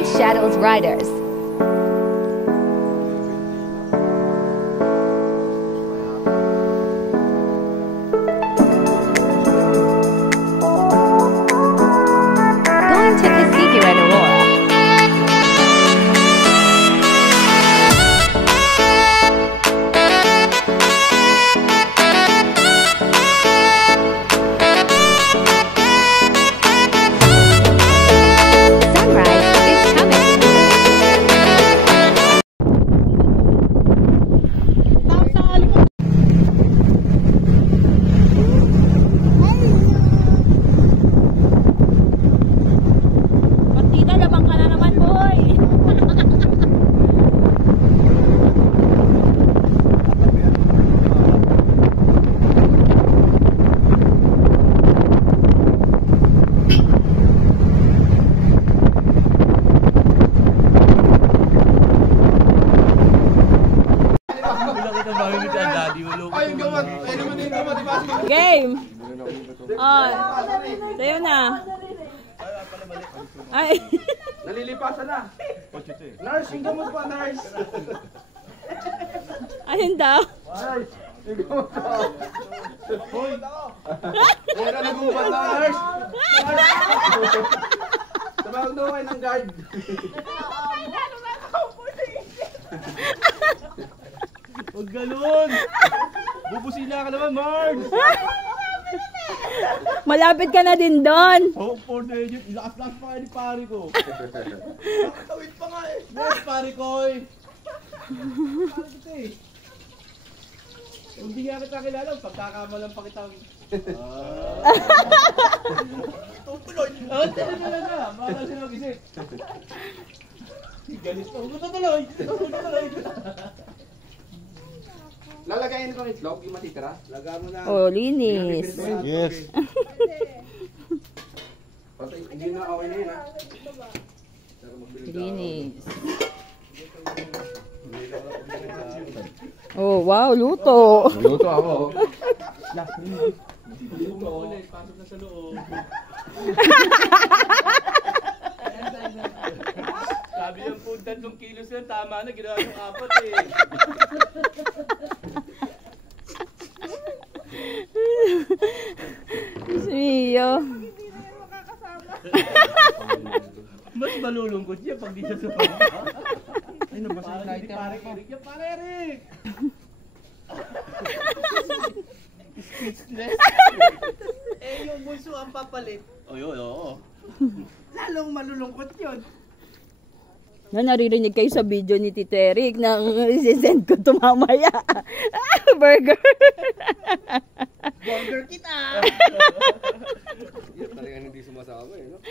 Bright Shadows Riders. Going to Casiguo and Aurora. Game! Oh, tayo na. Ay! Nalilipasan na. Nurse, yung gamot pa, nurse. Ayun daw. Nurse, yung gamot pa. Hoy! Wala nag-ubat na, nurse. Tabawag daw kayo ng guard. Huwag galon! Bubusina ka naman, Marg! Malapit ka na din doon. Oh, for the edit. Lakas-lakas pa kayo ni pare ko. Nakatawid pa nga eh. Yes, pare ko eh. Pare kita eh. Hindi nga kita kilala. Pagkakamalan pa kita. Tutuloy. Tutuloy na. Baka sila mag-isip. Galis pa. Tutuloy. Tutuloy. Lalagayin ko ng itlog, yung matitira. Laga mo na. Oh, linis. Yes. Hindi na okay na yun ha. Linis. Oh, wow, luto. Luto ako. Luto ulit, pasok na sa loob. Sabi yung food 3 kilos yan, tama na, ginawa yung 4 eh. Siyo. Mas malulungkot siya pag di siya sa pagkakas. Ay, nabasa na lighter ko. Pare Eric! Speechless. Eh, yung bunso ang papalit. Oo. Lalong malulungkot yun. Na naririnig kayo sa video ni Tito Eric na isisend ko ito mamaya. Burger. Burger kita! Yan talaga hindi sumasama eh, no?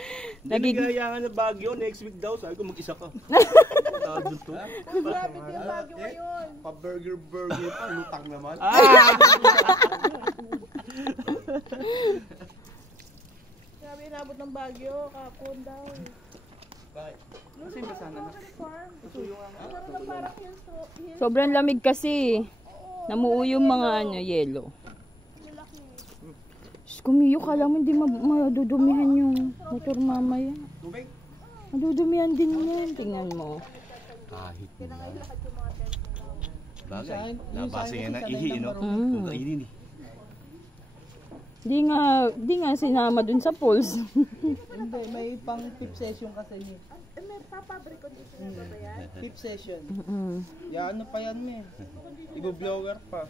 Naging... na Baguio, next week daw. Sabi ko mag-isa ka. Grabe yung Baguio ngayon. Pa-burger pa, lutang naman. Grabe inabot ng Baguio, kapon daw. Bakit? Kasi basana na. Sobrang lamig kasi. Namuo yung mga yelo. Kumiyo ka lang, hindi madudumihan yung motor mamaya. Tubig? Madudumihan din yan. Tingnan mo. Kahit na. Bagay. Nabasa nga ng ihi, no? Kung kainin eh. Di nga sinama dun sa pulse. Hindi, may pang tip session kasi niya. May papabriko dito na ba yan? Tip session. Ya, ano pa yan, me? Ibo-blower pa.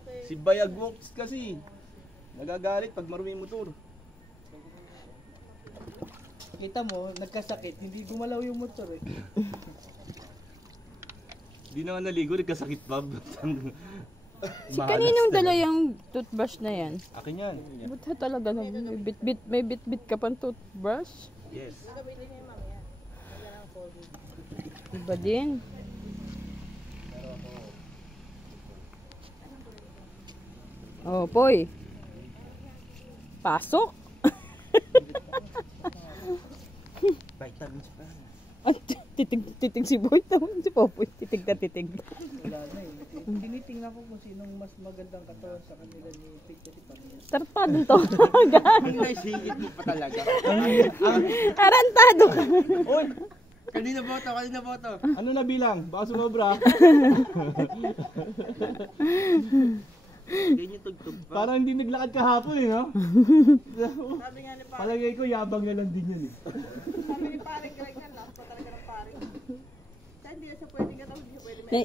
Okay. Si Bayag Walks kasi. Nagagalit pag marumi yung motor. Kita mo, nagkasakit, hindi gumalaw yung motor eh. Di na nga naligo, nagkasakit pa. Si kaninong dala yung toothbrush na yan? Akin yan. Buta talaga na may bit ka pang toothbrush? Yes. Iba din. Oh, Poy. Pasok. Vitamins pa. Titig si Boy. Si Popoy. Titig na titig. Wala na eh. Tinitingnan ko kung sinong mas magandang katawan sa kanila ni Pete si Pamela. Tartado to. May singit mo pa talaga. Tarantado ka. Uy! Kanina boto. Ano na bilang? Baka sumobra. Ganyan tugtog pa. Parang hindi naglakad kahapon eh, no? Sabi nga ni parang, Palagay ko yabang na lang din yun eh. sabi ni parang Greg na lang, pa talaga ng parang. Saan hindi na siya pwede ka hindi siya pwede may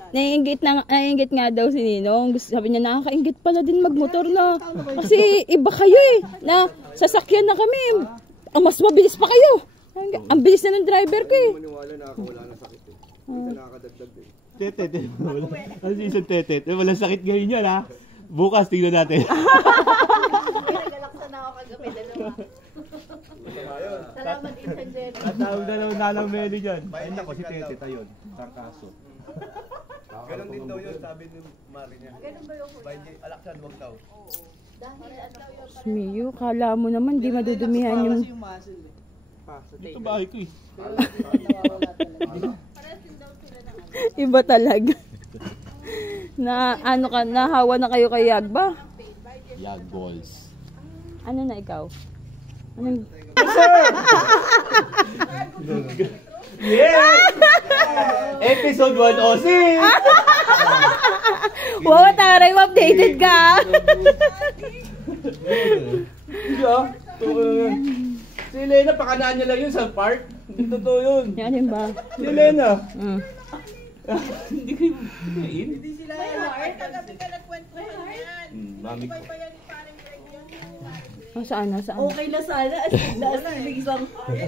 Naiingit nga daw si Ninong. Sabi niya, nakakaingit pala din magmotor na. Kasi iba kayo eh. Na sasakyan na kami. Ang mas mabilis pa kayo. Ang bilis na ng driver ko eh. Maniwala na ako wala na sakit eh. Hindi nakakadagdag eh. Tetet eh. Ano si isang tetet? Walang sakit ngayon yan ha. Bukas tingnan natin. Nagalaksan na ako kagabi, dalawa. Salamat, Insan Jenny. At tawag na lang nalang Meli dyan. Ayun ako si Tetet ayun. Sarkaso. Ganon din daw yun sabi ni Mari niya. Ganun ba yung kuya? Alaksan wag daw. Dahil ano yung Miyo, kala mo naman di madudumihan yung... Yung muscle eh. Dito bahay ko eh. parehas din daw sila ng ano. Iba talaga. Na ano ka, nahawa na kayo kay Yagba? Yag balls. Ano na ikaw? Anong... Yes! Episode 106! Wow, taray, updated ka! Si Elena, pakanaan niya lang yun sa park. Hindi totoo yun. Yan yun ba? Si Elena. Mm. Hindi ko yung kain. Hindi sila ay kagabi ka nagkwentuhan yan. Mami ko. Ba yan ni parang Greg yun? Oh, saan na? Saan? Okay na sana, as biglang. Ang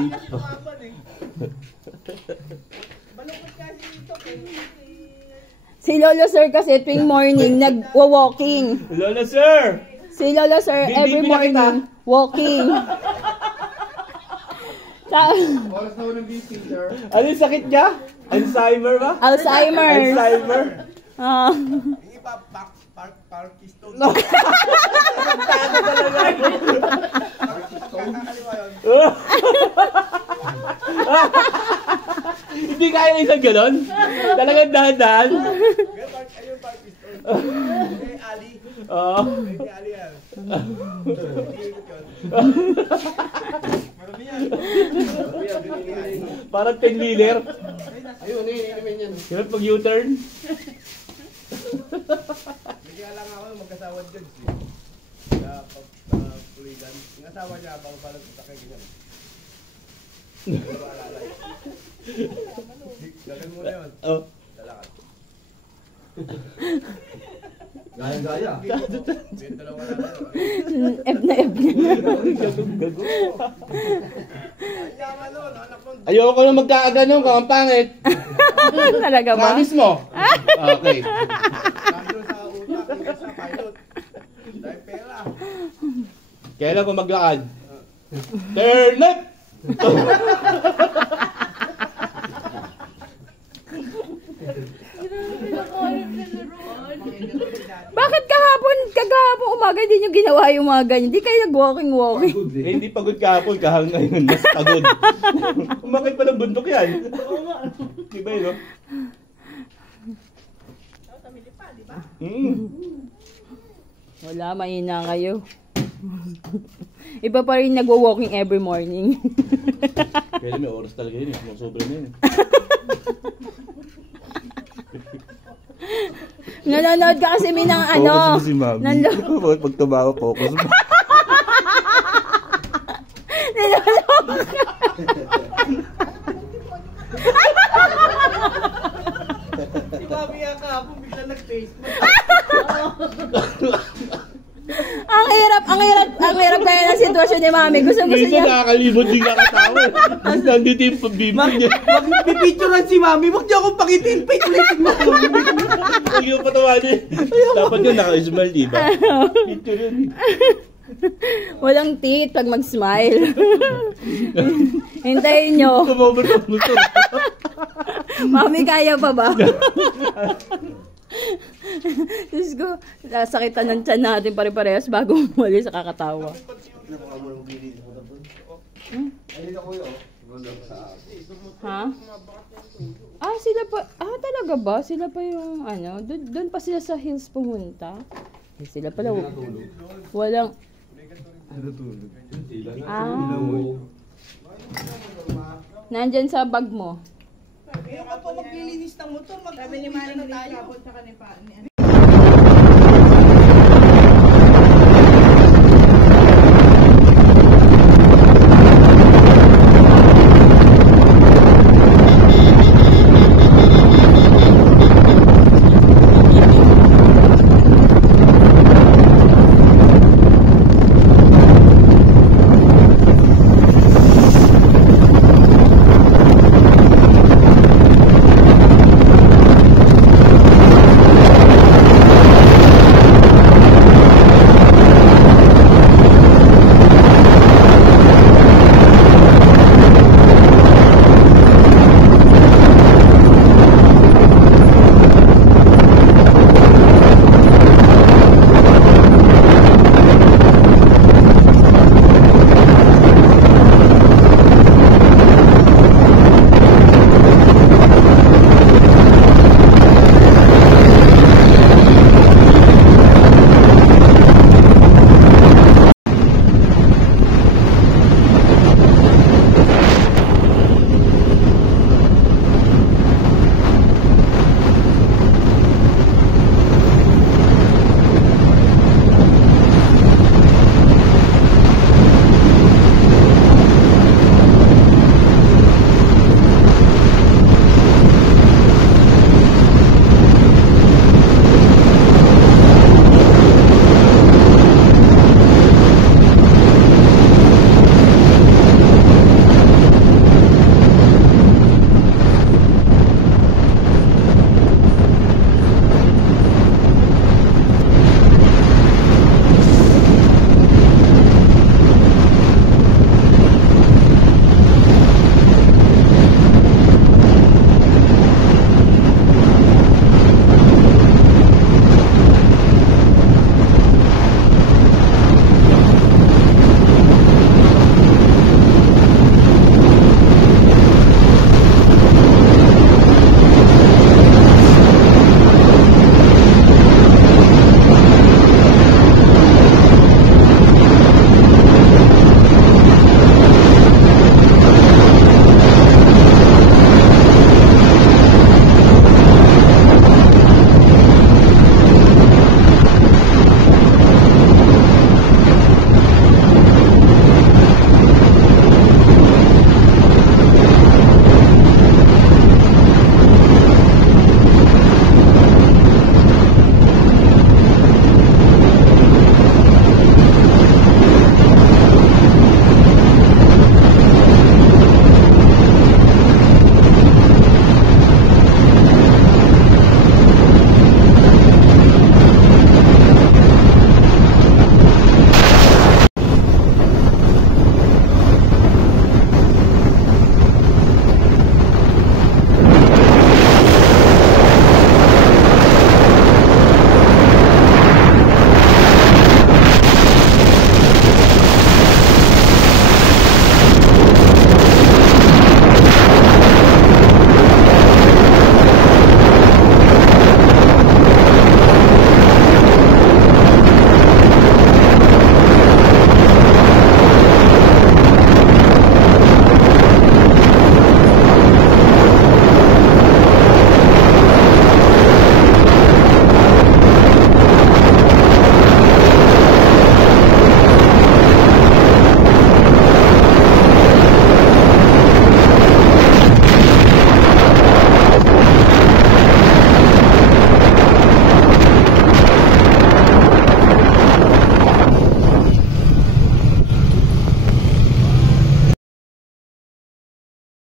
liit pa. Balukot kasi dito kay Si Lolo Sir kasi tuwing morning nag-walking. Lola sir! Si Lolo Sir Bibi every na morning kita. walking. Oras na unang busy, sir. Ano yung sakit niya? Alzheimer ba? Alzheimer's. Alzheimer? Ah. Parkistone. Hindi kaya isang ganon? Talagang dahan-dahan? Ayun, Parkistone. Eh, Ali. Oo. Eh, Ali yan. Marami yan. Parang 10-wheeler. Ayun, inumin yan. Hirap mag-U-turn. Bigyan lang ako magkasawad dyan. Sa pagpuligan. Yung asawa niya, bang palang sakay ganyan. Pero alalay. Gagan mo na yun. Oh. Lalakad. Gaya-gaya. Benta lang wala na. F na F na. Yaman nun, anak mo. Ayoko na magkakaganon ka, ang pangit. Talaga ba? Promise mo? Okay. Nandun sa utak, hanggang sa pilot. Dahil pera. Kailan ko maglakad? Turn left! Bakit kagahapon umaga hindi nyo ginawa yung mga ganyan? Hindi kayo nag-walking. Eh, hindi pagod kahapon, kahang ngayon, mas pagod. Umakit pa ng bundok yan. Diba yun, no? Wala, mahina kayo. Iba pa rin nagwo-walking every morning. Kaya may oras talaga yun, sobra na yun. Nanonood ka kasi ng ano. Focus mo si Mami. Pag tumawa, focus mo. Nanonood ka. Si Bobby nga kahapon, bigla nag-Facebook. Ang hirap kaya ng sitwasyon ni Mami. Gusto Minsan niya. nakakalibot din kakatawa. Tapos nandito yung pabibig niya. Magpipicturean si Mami, huwag niyo akong pakitiin, ulitin mo. Huwag yung patawanin. Dapat yun naka-smile, diba? Picture yun. Walang teeth pag mag-smile. Hintayin nyo. Tumobot ang motor. Mami, kaya pa ba? Diyos ko, sasakitan ng tiyan natin pare-parehas bago umuli sa kakatawa. Ha? Ah, sila pa, talaga ba? Sila pa yung ano, doon pa sila sa hills pumunta? Eh, sila pala, walang, ah, Nandyan sa bag mo. Ngayon ka pa maglilinis ng motor, Sabi ni Manning tayo. Rizabot sa kanila.